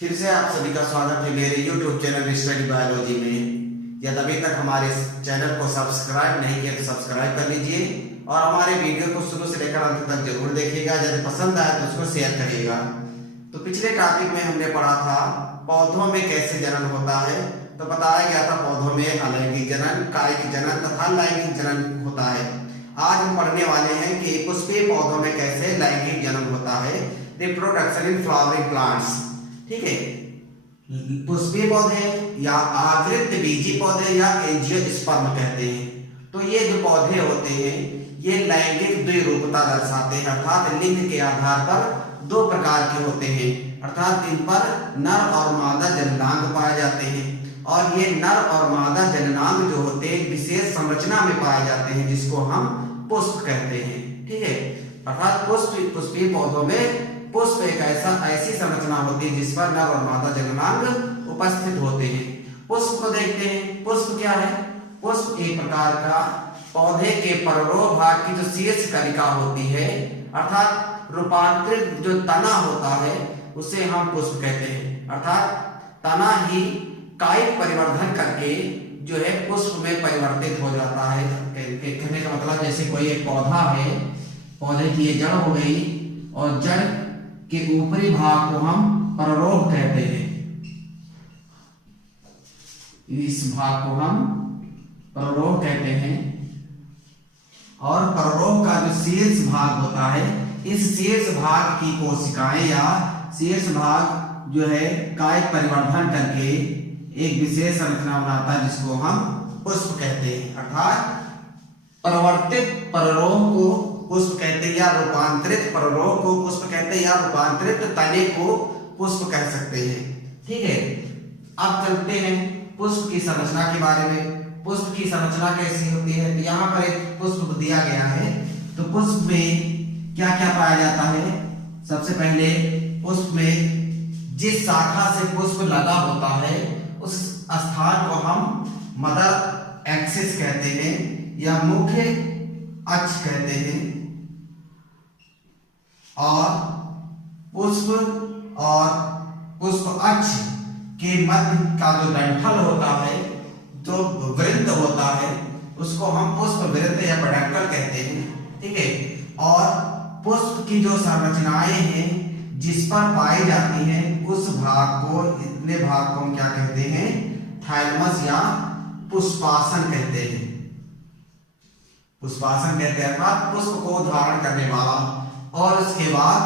फिर से आप सभी का स्वागत है मेरे YouTube चैनल स्टडी बायोलॉजी में। यदि अभी तक हमारे चैनल को सब्सक्राइब नहीं किया तो सब्सक्राइब कर लीजिए और हमारे वीडियो को शुरू से लेकर अंत तक जरूर देखिएगा। यदि पसंद आए तो उसको शेयर करिएगा। तो पिछले टॉपिक में हमने पढ़ा था पौधों में कैसे जनन होता है। तो बताया गया था पौधों में अलैंगिक जनन, कायिक जनन तथा लैंगिक जनन होता है। आज हम पढ़ने वाले हैं कि पुष्पीय पौधों में कैसे लैंगिक जनन होता है, रिप्रोडक्शन इन फ्लावरिंग प्लांट्स। ठीक है, पुष्पीय पौधे या आकृत बीजी पौधे या एंजियोस्पर्म कहते हैं। तो ये जो पौधे होते हैं ये लैंगिक द्विरूपता दर्शाते हैं, अर्थात लिंग के आधार पर दो प्रकार के होते हैं, अर्थात इन पर नर और मादा जननांग पाए जाते हैं। और ये नर और मादा जननांग जो होते हैं विशेष संरचना में पाए जाते हैं जिसको हम पुष्प कहते हैं। ठीक है, अर्थात पुष्पीय पौधों में पुष्प एक ऐसी संरचना होती है जिस पर नर और मादा जननांग उपस्थित होते हैं। पुष्प को देखते हैं। पुष्प क्या है? पुष्प एक प्रकार का पौधे के पररोह भाग की जो शीर्ष कलिका होती है, अर्थात रूपांतरित जो तना होता है उसे हम पुष्प कहते हैं। अर्थात तना ही कायिक परिवर्धन करके जो है पुष्प में परिवर्तित हो जाता है। कहने का मतलब जैसे कोई एक पौधा है, पौधे की ये जड़ हो गई और जड़ के ऊपरी भाग को हम पररोह कहते हैं। इस भाग को हम पररोह कहते हैं। और पररोह का जो शीर्ष भाग होता है, इस शीर्ष भाग की कोशिकाएं या शीर्ष भाग जो है कायिक परिवर्धन करके एक विशेष संरचना बनाता है जिसको हम पुष्प कहते हैं। अर्थात परिवर्तित पररोह को पुष्प कहते हैं या रूपांतरित पररोह को पुष्प कहते हैं या रूपांतरित तने को पुष्प कह सकते हैं। ठीक है, अब चलते हैं पुष्प की संरचना के बारे में। पुष्प की संरचना कैसी होती है? तो यहाँ पर एक पुष्प दिया गया है। तो पुष्प में क्या क्या पाया जाता है? सबसे पहले पुष्प में जिस शाखा से पुष्प लगा होता है उस स्थान को हम मदर एक्सिस कहते हैं या मुख्य अक्ष कहते हैं। और पुष्प अक्ष के मध्य का जो डंठल होता है, जो वृत्त होता है, उसको हम पुष्प वृत्त या पेडंकल कहते हैं। ठीक है, और पुष्प की जो संरचनाएं हैं जिस पर पाई जाती हैं उस भाग को, इतने भाग को हम क्या कहते हैं? थाइलमस या पुष्पासन कहते हैं। पुष्पासन कहते हैं अर्थात पुष्प को धारण करने वाला। और उसके बाद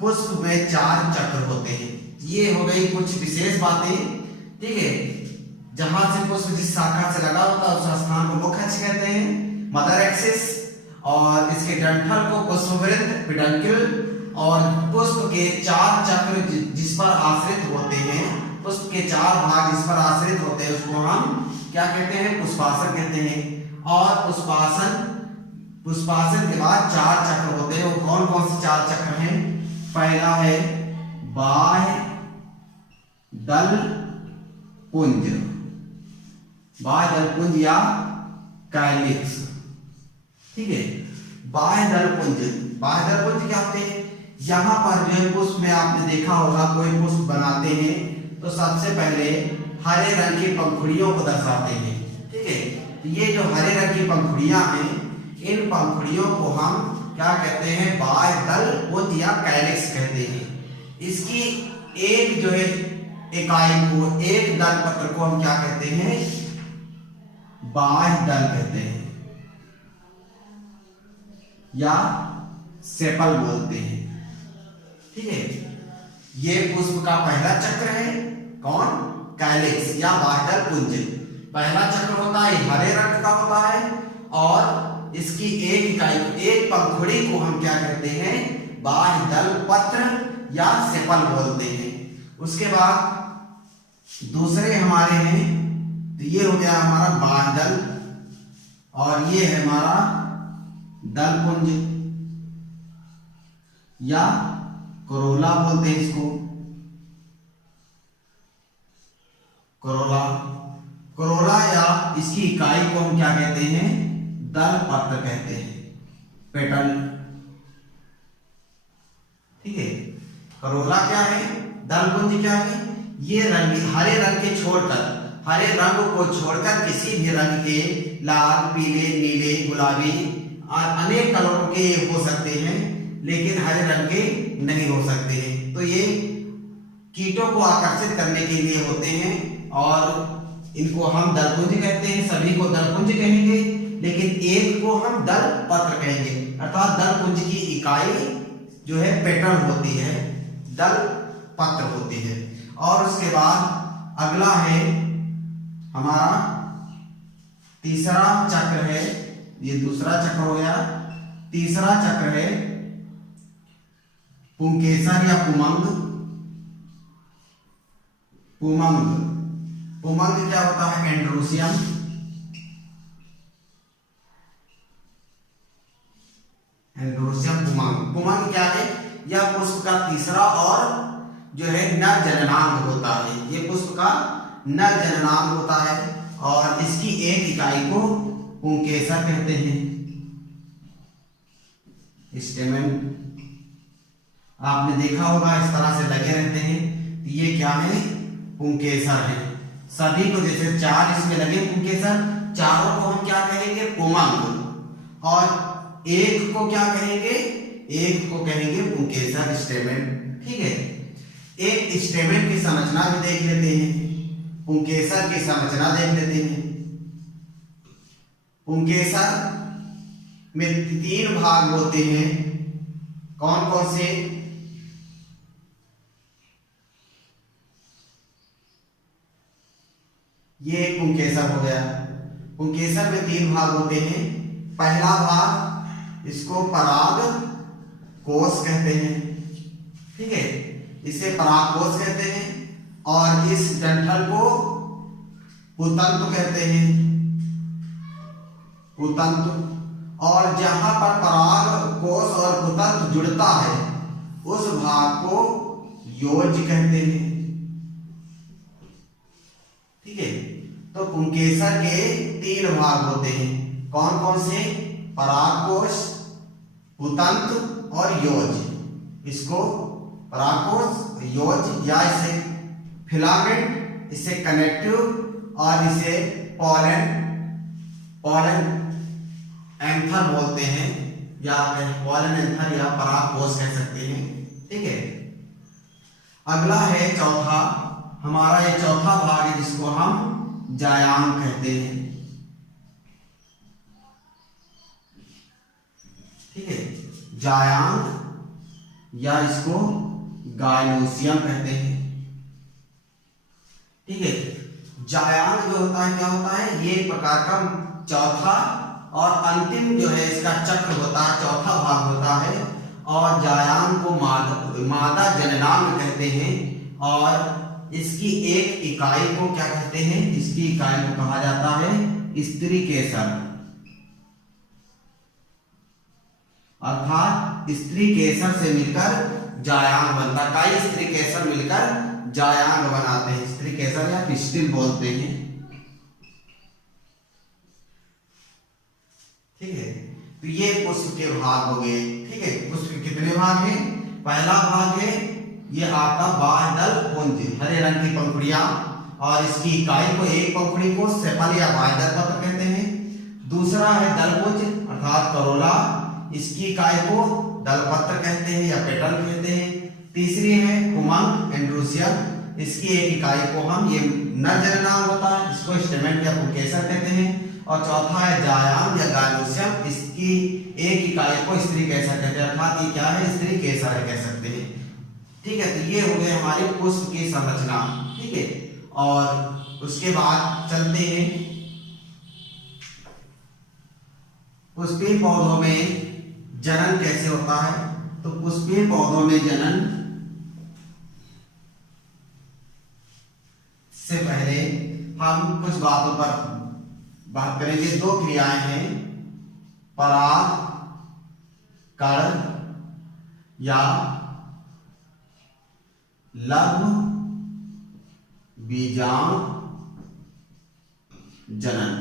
पुष्प में 4 चक्र होते हैं। ये हो गई कुछ विशेष बातें। ठीक है, जहां से पुष्प जिस शाखा से लगा होता है उस स्थान को मुख्य अक्ष कहते हैं, मदर एक्सिस, और इसके डंठल को पुष्पवृत्त पेडंकल, और पुष्प के 4 चक्र जिस पर आश्रित होते हैं, पुष्प के 4 भाग जिस पर आश्रित होते हैं उसको हम क्या कहते हैं? पुष्पासन कहते हैं। और पुष्पासन के बाद 4 चक्र होते हैं। वो कौन कौन से 4 चक्र हैं? पहला है बाह्य दल पुंज, बाह्य दल पुंज या कैलिक्स। ठीक है, बाह्य दल पुंज क्या होते हैं? यहाँ पर जो है पुष्प में आपने देखा होगा कोई पुष्प बनाते हैं तो सबसे पहले हरे रंग की पंखुड़ियों को दर्शाते हैं। ठीक है, तो ये जो हरे रंग की पंखुड़ियां हैं, इन पंखुड़ियों को हम क्या कहते हैं? बाह्य दल पुंज या कैलिक्स कहते हैं। इसकी एक जो है इकाई को, एक दल पत्र को हम क्या कहते हैं? बाह्य दल कहते हैं या सेपल बोलते हैं। ठीक है, ये पुष्प का पहला चक्र है। कौन? कैलिक्स या बाह्य दल पुंज। पहला चक्र होता है हरे रंग का होता है और इसकी एक इकाई, एक पंखुड़ी को हम क्या कहते हैं? बाह्य दल पत्र या सेपल बोलते हैं। उसके बाद दूसरे हमारे हैं, तो ये हो गया हमारा बाह्य दल और ये है हमारा दल पुंज या कोरोला बोलते हैं इसको। कोरोला या इसकी इकाई को हम क्या कहते हैं? दल पत्र कहते हैं, पेटल। ठीक है, कोरोला क्या है? दल पुंज क्या है? ये रंग हरे रंग के छोड़कर, हरे रंग को छोड़कर किसी भी रंग के लाल, पीले, नीले, गुलाबी अनेक कलरों के हो सकते हैं, लेकिन हरे रंग के नहीं हो सकते हैं। तो ये कीटों को आकर्षित करने के लिए होते हैं और इनको हम दलपुंज कहते हैं। सभी को दलपुंज कहेंगे, लेकिन एक को हम दल पत्र कहेंगे। अर्थात दलपुंज की इकाई जो है पेटर्न होती है, दल पत्र होती है। और उसके बाद अगला है हमारा तीसरा चक्र है, ये दूसरा चक्र हो गया। तीसरा चक्र है पुंकेसर या पुमंग। पुमंग, पुमंग क्या होता है? एंड्रोसियम। एंड्रोसियम पुमंग। पुमंग क्या है? यह पुष्प का तीसरा और जो है नर जननांग होता है। ये पुष्प का नर जननांग होता है और इसकी एक इकाई को पुंकेसर कहते हैं। स्टेमन आपने देखा होगा इस तरह से लगे रहते हैं। ये क्या है? पुंकेसर है। सभी को जैसे चार इसमें लगे पुंकेसर, चारों को हम क्या कहेंगे? पुमंग। और एक को क्या कहेंगे? एक को कहेंगे पुंकेसर स्टेमन। ठीक है, एक स्टेमन की संरचना भी देख लेते हैं, पुंकेसर की संरचना देख लेते हैं। पुंकेसर में 3 भाग होते हैं। कौन कौन से? ये पुंकेसर हो गया। पुंकेसर में 3 भाग होते हैं। पहला भाग इसको पराग कोष कहते हैं। ठीक है, इसे पराग कोष कहते हैं। और इस डंठल को पुतंतु कहते हैं। पुतंतु। और जहां पर पराग कोष और पुतंतु जुड़ता है उस भाग को योज कहते हैं। ठीक है, तो पुंकेसर के 3 भाग होते हैं। कौन कौन से? परागकोश, पुतंतु और योज। इसको परागकोश, योज या इसे फिलामेंट, इसे कनेक्टिव और इसे पॉलन एंथर बोलते हैं, या पॉलन एंथर या परागकोश कह सकते हैं। ठीक है, अगला है चौथा। हमारा ये चौथा भाग है जिसको हम जायांग कहते हैं। ठीक है, जायांग या इसको गायनोसियम कहते हैं। ठीक है, जायांग जो होता है क्या होता है? ये एक प्रकार का चौथा और अंतिम जो है इसका चक्र होता है, चौथा भाग होता है। और जायांग को मादा जननांग कहते हैं। और इसकी एक इकाई को क्या कहते हैं? इसकी इकाई को कहा जाता है स्त्री केसर। अर्थात स्त्री केसर से मिलकर जायांग बनता है। कई स्त्री केसर मिलकर जायांग बनाते हैं। स्त्री केसर या पिस्टिल बोलते हैं। ठीक है, तो ये पुष्प के भाग हो गए। ठीक है, पुष्प के कितने भाग हैं? पहला भाग है ये आपका बाह्य दल पुंज, हरे रंग की पंखुड़ियां, और इसकी इकाई को एक पंखुड़ी को सेपल या बाह्य दल पत्र कहते हैं। दूसरा है दलपुंज अर्थात करोला, इसकी इकाई को दलपत्र कहते हैं या पेटल कहते हैं। तीसरी है पुमंग एंड्रोसियम, इसकी एक इकाई को हम ये नर जननांग होता है, इसको स्टेमेन या पुंकेसर कहते हैं। और चौथा है जायांग या गायनोसियम, इसकी एक इकाई को स्त्री केसर कहते हैं। अर्थात ये क्या है? स्त्री केसर है कह सकते हैं। ठीक है, तो ये हो गए हमारे पुष्प की संरचना। ठीक है, और उसके बाद चलते हैं पुष्पीय पौधों में जनन कैसे होता है। तो पुष्पीय पौधों में जनन से पहले हम कुछ बातों पर बात करेंगे। 2 क्रियाएं हैं, पराग कण या लघु बीजाणु जनन।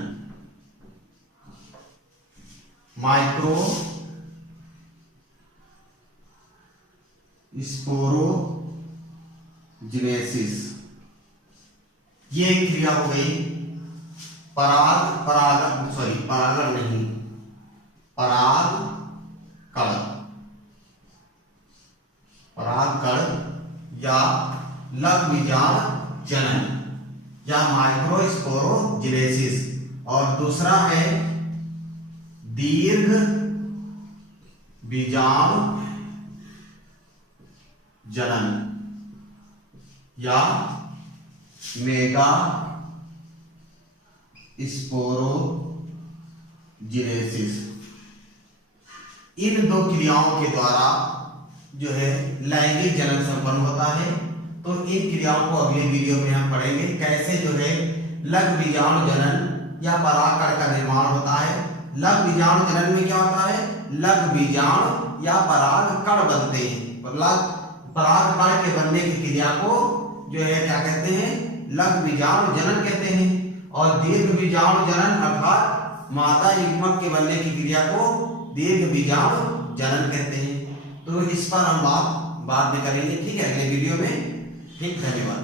माइक्रो स्पोरोजेनेसिस ये एक क्रिया हो गई परागण नहीं, परागकण या लघुबीजाणु जनन या माइक्रोस्पोरोजिनेसिस। और दूसरा है दीर्घ बीजाणु जनन या मेगा स्पोरोजिनेसिस। इन दो क्रियाओं के द्वारा जो है लैंगिक जनन संपन्न होता है। तो इन क्रियाओं को अगली वीडियो में हम पढ़ेंगे, कैसे जो है लघुबीजाणु जनन या परागकण का निर्माण होता है। लघुबीजाणु जनन में क्या होता है, लघुबीजाणु या परागकण बनते हैं। परागकण के बनने की क्रिया को जो है क्या कहते हैं, लघुबीजाणु जनन कहते हैं। और दीर्घबीजाणु जनन अर्थात मादा युग्मक के बनने की क्रिया को दीर्घबीजाणु जनन कहते हैं। तो इस पर हम बात बाद में करेंगे, ठीक है, अगले वीडियो में। ठीक, धन्यवाद।